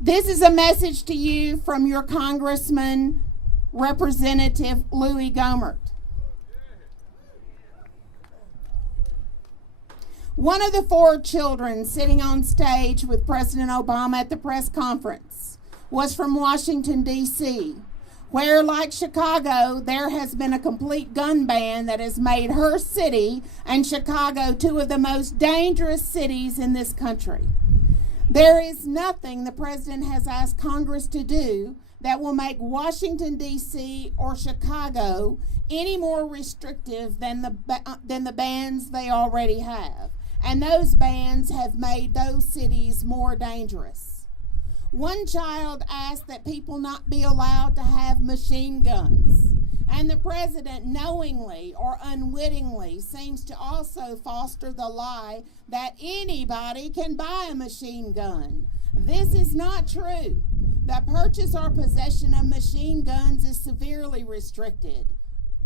This is a message to you from your Congressman, Representative Louie Gohmert. One of the 4 children sitting on stage with President Obama at the press conference was from Washington, D.C., where, like Chicago, there has been a complete gun ban that has made her city and Chicago 2 of the most dangerous cities in this country. There is nothing the president has asked Congress to do that will make Washington, D.C. or Chicago any more restrictive than the bans they already have. And those bans have made those cities more dangerous. One child asked that people not be allowed to have machine guns. And the president, knowingly or unwittingly, seems to also foster the lie that anybody can buy a machine gun. This is not true. The purchase or possession of machine guns is severely restricted.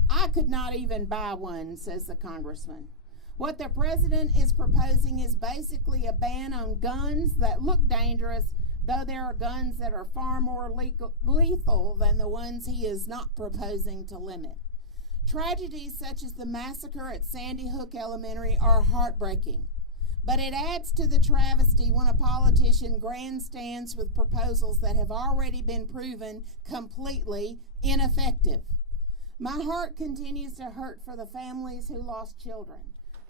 I could not even buy one, says the congressman. What the president is proposing is basically a ban on guns that look dangerous, though there are guns that are far more lethal than the ones he is not proposing to limit. Tragedies such as the massacre at Sandy Hook Elementary are heartbreaking, but it adds to the travesty when a politician grandstands with proposals that have already been proven completely ineffective. My heart continues to hurt for the families who lost children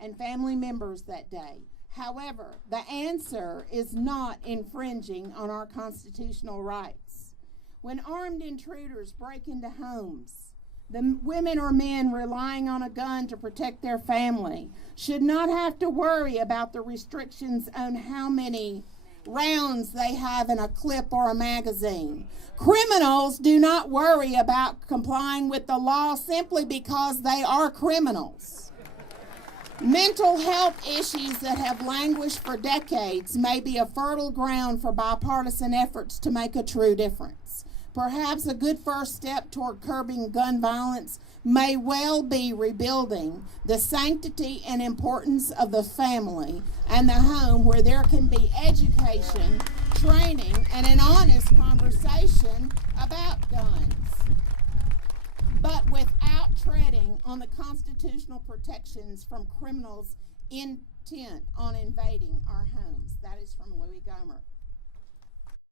and family members that day. However, the answer is not infringing on our constitutional rights. When armed intruders break into homes, the women or men relying on a gun to protect their family should not have to worry about the restrictions on how many rounds they have in a clip or a magazine. Criminals do not worry about complying with the law simply because they are criminals. Mental health issues that have languished for decades may be a fertile ground for bipartisan efforts to make a true difference. Perhaps a good first step toward curbing gun violence may well be rebuilding the sanctity and importance of the family and the home, where there can be education, training, and an honest conversation about guns, but without treading on the constitutional protections from criminals intent on invading our homes. That is from Louie Gohmert.